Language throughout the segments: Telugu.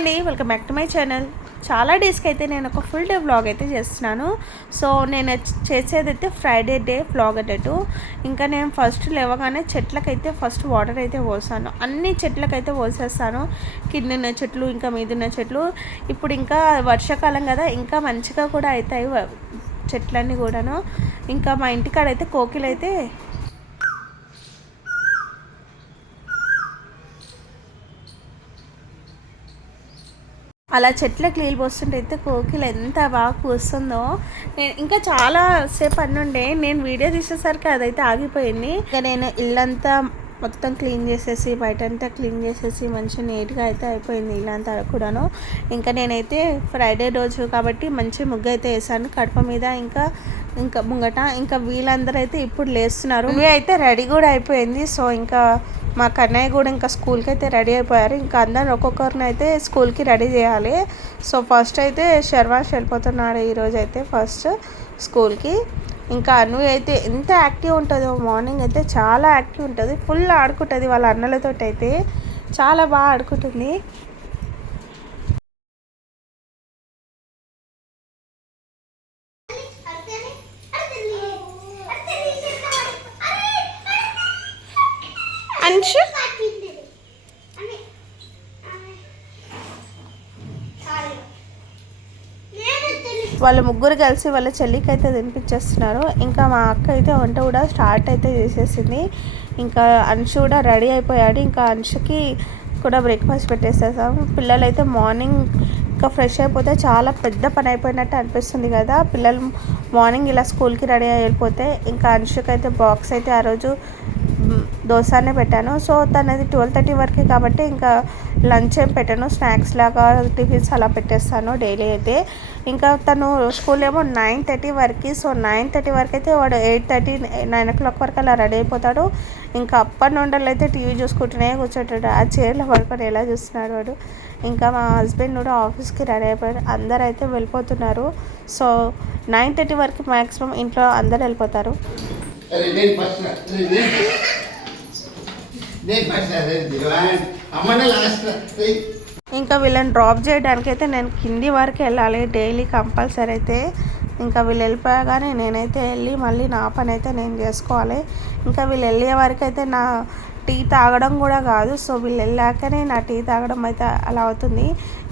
అండి, welcome back to my channel. చాలా డేస్కి అయితే నేను ఒక ఫుల్ డే వ్లాగ్ అయితే చేస్తున్నాను. సో నేను చేసేదైతే ఫ్రైడే డే వ్లాగ్ అన్నట్టు. ఇంకా నేను ఫస్ట్ లేవగానే చెట్లకైతే ఫస్ట్ వాటర్ అయితే పోసాను. అన్ని చెట్లకైతే పోసేస్తాను. కింద చెట్లు ఇంకా మీదున్న చెట్లు. ఇప్పుడు ఇంకా వర్షాకాలం కదా, ఇంకా మంచిగా కూడా అవుతాయి చెట్లన్నీ కూడాను. ఇంకా మా ఇంటికాడైతే కోకిలు అయితే అలా చెట్లకు నీళ్ళు పోస్తుంటే అయితే కోకిల ఎంత బాగా కూస్తుందో. నేను ఇంకా చాలా సేపు అన్నుండే, నేను వీడియో తీసేసరికి అదైతే ఆగిపోయింది. ఇంకా నేను ఇల్లంతా మొత్తం క్లీన్ చేసేసి బయటంతా క్లీన్ చేసేసి మంచిగా నీట్గా అయితే అయిపోయింది ఇల్లంతా కూడాను. ఇంకా నేనైతే ఫ్రైడే రోజు కాబట్టి మంచి ముగ్గు అయితే వేసాను కడప మీద, ఇంకా ముంగట. ఇంకా వీళ్ళందరూ అయితే ఇప్పుడు లేస్తున్నారు. ఇవి అయితే రెడీ కూడా అయిపోయింది. సో ఇంకా మా కన్నయ్య కూడా ఇంకా స్కూల్కి అయితే రెడీ అయిపోయారు. ఇంకా అందరు ఒక్కొక్కరిని అయితే స్కూల్కి రెడీ చేయాలి. సో ఫస్ట్ అయితే శర్వాష్ వెళ్ళిపోతున్నాడు ఈరోజు అయితే ఫస్ట్ స్కూల్కి. ఇంకా అన్వి అయితే ఎంత యాక్టివ్ ఉంటుందో, మార్నింగ్ అయితే చాలా యాక్టివ్ ఉంటుంది, ఫుల్ ఆడుకుంటుంది వాళ్ళ అన్నలతో అయితే చాలా బాగా ఆడుకుంటుంది. అంశు వాళ్ళ ముగ్గురు కలిసి వాళ్ళ చెల్లికి అయితే తినిపించేస్తున్నారు. ఇంకా మా అక్క అయితే వంట కూడా స్టార్ట్ అయితే చేసేసింది. ఇంకా అంశు కూడా రెడీ అయిపోయాడు. ఇంకా అంశుకి కూడా బ్రేక్ఫాస్ట్ పెట్టేసేసాము. పిల్లలు అయితే మార్నింగ్ ఇంకా ఫ్రెష్ అయిపోతే చాలా పెద్ద పని అయిపోయినట్టు అనిపిస్తుంది కదా, పిల్లలు మార్నింగ్ ఇలా స్కూల్కి రెడీ అయిపోతే. ఇంకా అంశుకి అయితే బాక్స్ అయితే ఆ రోజు దోశనే పెట్టాను. సో తనది 12:30 వరకే కాబట్టి ఇంకా లంచ్ ఏం పెట్టాను, స్నాక్స్ లాగా టిఫిన్స్ అలా పెట్టేస్తాను డైలీ అయితే. ఇంకా తను స్కూల్ ఏమో 9:30 వరకు. సో 9:30 వరకు అయితే వాడు 8:30 9 o'clock వరకు అలా రెడీ అయిపోతాడు. ఇంకా అప్పటి నుండి అయితే టీవీ చూసుకుంటూనే కూర్చుంటాడు. ఆ చైర్లో పడుకొని ఎలా చూస్తున్నాడు వాడు. ఇంకా మా హస్బెండ్ కూడా ఆఫీస్కి రెడీ అయిపోయాడు. అందరు అయితే వెళ్ళిపోతున్నారు. సో 9:30 వరకు మ్యాక్సిమం ఇంట్లో అందరు వెళ్ళిపోతారు. ఇంకా వీళ్ళని డ్రాప్ చేయడానికి అయితే నేను కింది వరకు వెళ్ళాలి డైలీ కంపల్సరీ అయితే. ఇంకా వీళ్ళు వెళ్ళిపోయాగానే నేనైతే వెళ్ళి మళ్ళీ నా పని అయితే నేను చేసుకోవాలి. ఇంకా వీళ్ళు వెళ్ళే వరకు అయితే నా టీ తాగడం కూడా కాదు. సో వీళ్ళు వెళ్ళాకనే నా టీ తాగడం అయితే అలా అవుతుంది.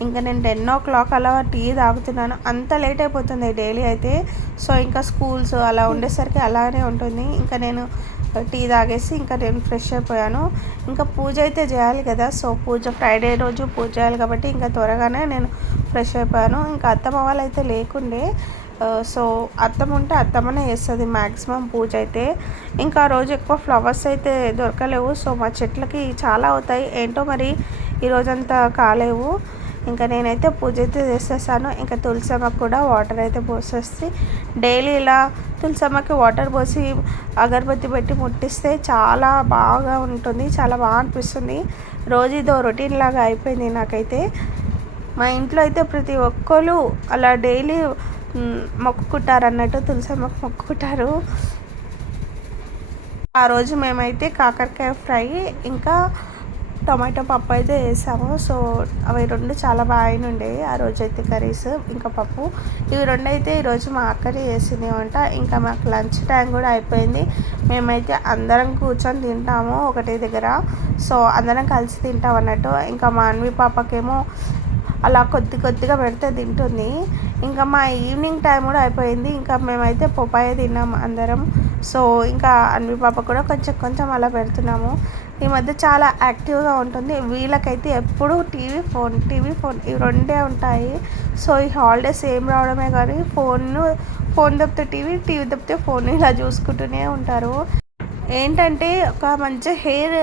ఇంకా నేను 10 o'clock అలా టీ తాగుతున్నాను. అంత లేట్ అయిపోతుంది డైలీ అయితే. సో ఇంకా స్కూల్స్ అలా ఉండేసరికి అలానే ఉంటుంది. ఇంకా నేను టీ తాగేసి ఇంకా నేను ఫ్రెష్ అయిపోయాను. ఇంకా పూజ అయితే చేయాలి కదా, సో పూజ ఫ్రైడే రోజు పూజ చేయాలి కాబట్టి ఇంకా త్వరగానే నేను ఫ్రెష్ అయిపోయాను. ఇంకా అత్తమ్మ వాళ్ళు అయితే లేకుండే. సో అత్తమ్మ ఉంటే అత్తమ్మనే చేస్తుంది మ్యాక్సిమం పూజ అయితే. ఇంకా ఆ రోజు ఎక్కువ ఫ్లవర్స్ అయితే దొరకలేవు. సో మా చెట్లకి చాలా అవుతాయి, ఏంటో మరి ఈరోజంతా కాలేవు. ఇంకా నేనైతే పూజ అయితే చేసేసాను. ఇంకా తులసమ్మకి కూడా వాటర్ అయితే పోసేసి డైలీ ఇలా తులసమ్మకి వాటర్ పోసి అగరబత్తి పెట్టి ముట్టిస్తే చాలా బాగా ఉంటుంది, చాలా బాగా అనిపిస్తుంది. రోజు ఇదో రొటీన్ లాగా అయిపోయింది నాకైతే. మా ఇంట్లో అయితే ప్రతి ఒక్కరు అలా డైలీ మొక్కుకుంటారు అన్నట్టు, తులసమ్మకి మొక్కుకుంటారు. ఆ రోజు మేమైతే కాకరకాయ ఫ్రై ఇంకా టొమాటో పప్పు అయితే వేసాము. సో అవి రెండు చాలా బాగా అయినుండే ఆ రోజు అయితే కర్రీస్ ఇంకా పప్పు. ఇవి రెండు అయితే ఈరోజు మా అక్కడే చేసింది వంట. ఇంకా మాకు లంచ్ టైం కూడా అయిపోయింది. మేమైతే అందరం కూర్చొని తింటాము ఒకటే దగ్గర. సో అందరం కలిసి తింటాం అన్నట్టు. ఇంకా మా అన్వి పాపకేమో అలా కొద్దిగా పెడితే తింటుంది. ఇంకా మా ఈవినింగ్ టైం కూడా అయిపోయింది. ఇంకా మేమైతే పొపాయ తిన్నాము అందరం. సో ఇంకా అన్వి పాప కూడా కొంచెం అలా పెడుతున్నాము. ఈ మధ్య చాలా యాక్టివ్గా ఉంటుంది. వీళ్ళకైతే ఎప్పుడూ టీవీ ఫోన్ ఇవి రెండే ఉంటాయి. సో ఈ హాలిడేస్ ఏం రావడమే కానీ ఫోన్ తప్పితే టీవీ తప్పితే ఫోన్ ఇలా చూసుకుంటూనే ఉంటారు. ఏంటంటే ఒక మంచి హెయిర్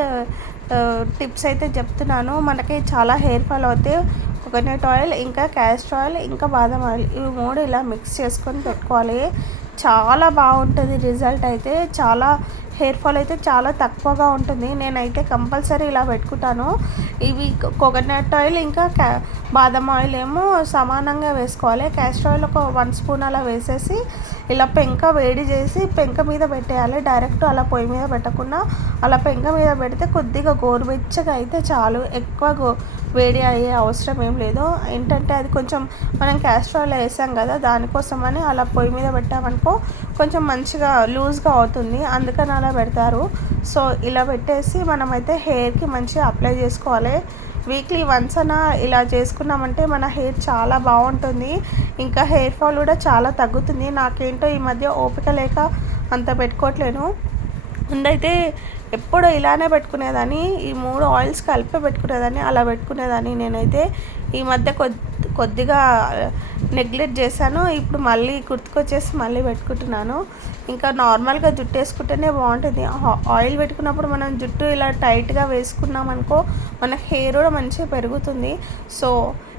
టిప్స్ అయితే చెప్తున్నాను. మనకి చాలా హెయిర్ ఫాల్ అవుతాయి. కోకోనట్ ఆయిల్ ఇంకా క్యాస్టర్ ఆయిల్ ఇంకా బాదం ఆయిల్ ఇవి 3 ఇలా మిక్స్ చేసుకొని పెట్టుకోవాలి. చాలా బాగుంటుంది రిజల్ట్ అయితే. చాలా హెయిర్ ఫాల్ అయితే చాలా తక్కువగా ఉంటుంది. నేనైతే కంపల్సరీ ఇలా పెట్టుకుంటాను. ఇవి కోకోనట్ ఆయిల్ ఇంకా బాదం ఆయిల్ ఏమో సమానంగా వేసుకోవాలి. క్యాస్టర్ ఆయిల్ ఒక 1 స్పూన్ అలా వేసేసి ఇలా పెంక వేడి చేసి పెంక మీద పెట్టేయాలి. డైరెక్ట్ అలా పొయ్యి మీద పెట్టకుండా అలా పెంక మీద పెడితే కొద్దిగా గోరువెచ్చగా అయితే చాలు. ఎక్కువ వేడి అయ్యే అవసరం ఏం లేదు. ఏంటంటే అది కొంచెం మనం క్యాస్టర్ ఆయిల్ వేసాం కదా, దానికోసమని అలా పొయ్యి మీద పెట్టామనుకో కొంచెం మంచిగా లూజ్గా అవుతుంది, అందుకని అలా పెడతారు. సో ఇలా పెట్టేసి మనమైతే హెయిర్కి మంచిగా అప్లై చేసుకోవాలి. వీక్లీ వన్స్ అన్నా ఇలా చేసుకున్నామంటే మన హెయిర్ చాలా బాగుంటుంది. ఇంకా హెయిర్ ఫాల్ కూడా చాలా తగ్గుతుంది. నాకేంటో ఈ మధ్య ఓపిక లేక అంత పెట్టుకోవట్లేను. ముందైతే ఎప్పుడూ ఇలానే పెట్టుకునేదాన్ని. ఈ 3 ఆయిల్స్ కలిపి పెట్టుకునేదాన్ని. అలా పెట్టుకునేదాన్ని. నేనైతే ఈ మధ్య కొద్దిగా నెగ్లెక్ట్ చేశాను. ఇప్పుడు మళ్ళీ గుర్తుకొచ్చేసి మళ్ళీ పెట్టుకుంటున్నాను. ఇంకా నార్మల్గా జుట్టు వేసుకుంటేనే బాగుంటుంది. ఆయిల్ పెట్టుకున్నప్పుడు మనం జుట్టు ఇలా టైట్గా వేసుకున్నాం అనుకో మన హెయిర్ కూడా మంచిగా పెరుగుతుంది. సో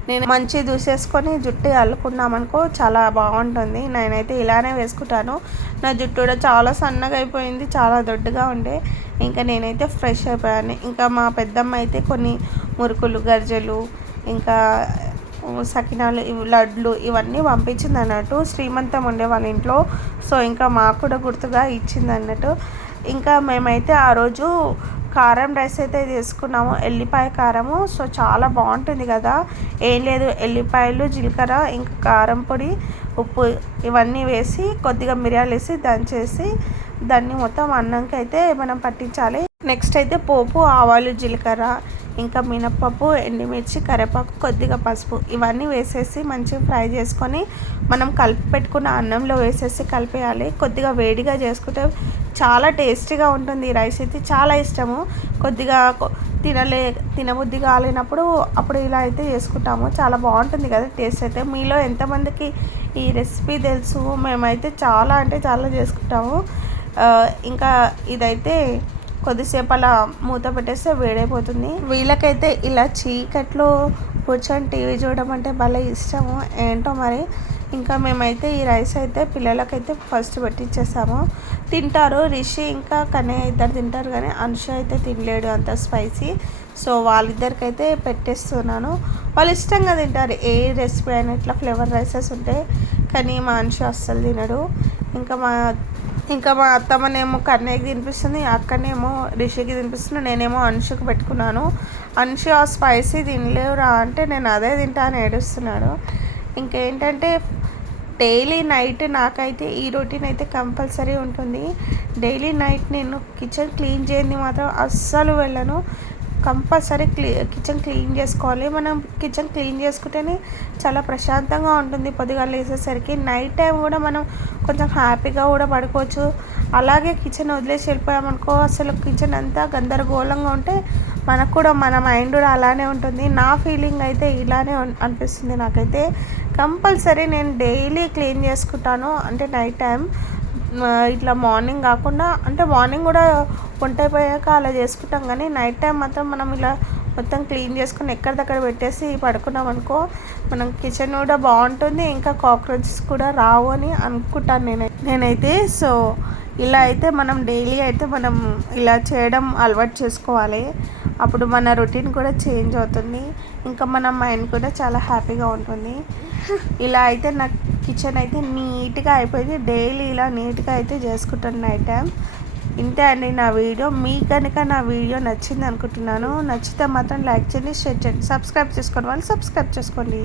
నేను మంచిగా దూసేసుకొని జుట్టు అల్లుకున్నామనుకో చాలా బాగుంటుంది. నేనైతే ఇలానే వేసుకుంటాను. నా జుట్టు కూడా చాలా సన్నగా అయిపోయింది, చాలా దొడ్డుగా ఉండే. ఇంకా నేనైతే ఫ్రెష్ అయిపోయాను. ఇంకా మా పెద్దమ్మ అయితే కొన్ని మురుకులు, గర్జలు, ఇంకా సకినాలు, లడ్లు ఇవన్నీ పంపించింది అన్నట్టు. శ్రీమంతం ఉండే వాళ్ళ ఇంట్లో. సో ఇంకా మాకు కూడా గుర్తుగా ఇచ్చింది అన్నట్టు. ఇంకా మేమైతే ఆ రోజు కారం రైస్ అయితే చేసుకున్నాము, ఎల్లిపాయ కారము. సో చాలా బాగుంటుంది కదా. ఏం లేదు, ఎల్లిపాయలు, జీలకర్ర, ఇంకా కారం పొడి, ఉప్పు ఇవన్నీ వేసి కొద్దిగా మిరియాలు వేసి దంచేసి దాన్ని మొత్తం అన్నంకి అయితే మనం పట్టించాలి. నెక్స్ట్ అయితే పోపు, ఆవాలు, జీలకర్ర, ఇంకా మినప్పప్పు, ఎండుమిర్చి, కరివేపాకు, కొద్దిగా పసుపు ఇవన్నీ వేసేసి మంచిగా ఫ్రై చేసుకొని మనం కలిపి పెట్టుకున్న అన్నంలో వేసేసి కలిపేయాలి. కొద్దిగా వేడిగా చేసుకుంటే చాలా టేస్టీగా ఉంటుంది. ఈ రైస్ అయితే చాలా ఇష్టము. కొద్దిగా తినబుద్ధి కాలేనప్పుడు అప్పుడు ఇలా అయితే చేసుకుంటాము. చాలా బాగుంటుంది కదా టేస్ట్ అయితే. మీలో ఎంతమందికి ఈ రెసిపీ తెలుసు? మేమైతే చాలా అంటే చాలా చేసుకుంటాము. ఇంకా ఇదైతే కొద్దిసేపు అలా మూత పెట్టేస్తే వేడైపోతుంది. వీళ్ళకైతే ఇలా చీకట్లో కూర్చొని టీవీ చూడడం అంటే భలే ఇష్టము ఏంటో మరి. ఇంకా మేమైతే ఈ రైస్ అయితే పిల్లలకైతే ఫస్ట్ పెట్టించేసాము. తింటారు. రిషి ఇంకా కన్నయ్య ఇద్దరు తింటారు, కానీ అంశ అయితే తినలేడు అంత స్పైసీ. సో వాళ్ళిద్దరికైతే పెట్టేస్తున్నాను. వాళ్ళు ఇష్టంగా తింటారు ఏ రెసిపీ అయినా. ఇట్లా ఫ్లేవర్ రైసెస్ ఉంటాయి, కానీ మా అంశ అస్సలు తినడు. ఇంకా మా అత్తమ్మనేమో కన్నయ్యకి తినిపిస్తుంది, అక్కనేమో రిషికి తినిపిస్తుంది, నేనేమో అంశుకు పెట్టుకున్నాను. అంశు ఆ స్పైసీ తినలేవురా అంటే నేను అదే తింటాను ఏడుస్తున్నాడు. ఇంకేంటంటే డైలీ నైట్ నాకైతే ఈ రొటీన్ అయితే కంపల్సరీ ఉంటుంది. డైలీ నైట్ నేను కిచెన్ క్లీన్ చేయండి మాత్రం అస్సలు వెళ్ళను. కంపల్సరీ కిచెన్ క్లీన్ చేసుకోవాలి. మనం కిచెన్ క్లీన్ చేసుకుంటేనే చాలా ప్రశాంతంగా ఉంటుంది. పొద్దుగాల లేచేసరికి నైట్ టైం కూడా మనం కొంచెం హ్యాపీగా కూడా పడుకోవచ్చు. అలాగే కిచెన్ వదిలేసి వెళ్ళిపోయామనుకో అసలు కిచెన్ అంతా గందరగోళంగా ఉంటే మనకు కూడా మన మైండ్ కూడా అలానే ఉంటుంది. నా ఫీలింగ్ అయితే ఇలానే అనిపిస్తుంది నాకైతే. కంపల్సరీ నేను డైలీ క్లీన్ చేసుకుంటాను. అంటే నైట్ టైం ఇట్లా మార్నింగ్ కాకుండా, అంటే మార్నింగ్ కూడా వంట అయిపోయాక అలా చేసుకుంటాం, కానీ నైట్ టైం మాత్రం మనం ఇలా మొత్తం క్లీన్ చేసుకుని ఎక్కడిదక్కడ పెట్టేసి పడుకున్నాం అనుకో మనం కిచెన్ కూడా బాగుంటుంది. ఇంకా కాక్రోచెస్ కూడా రావు అని అనుకుంటాను నేనైతే. సో ఇలా అయితే మనం డైలీ అయితే మనం ఇలా చేయడం అలవాటు చేసుకోవాలి. అప్పుడు మన రొటీన్ కూడా చేంజ్ అవుతుంది. ఇంకా మన మైండ్ కూడా చాలా హ్యాపీగా ఉంటుంది. ఇలా అయితే నా కిచెన్ అయితే నీట్గా అయిపోయింది. డైలీ ఇలా నీట్గా అయితే చేసుకుంటాను నైట్ టైం. ఇంతే అండి నా వీడియో. మీకు కనుక నా వీడియో నచ్చింది అనుకుంటున్నాను. నచ్చితే మాత్రం లైక్ చేయండి, షేర్ చేయండి, సబ్స్క్రైబ్ చేసుకోండి. వాళ్ళు సబ్స్క్రైబ్ చేసుకోండి.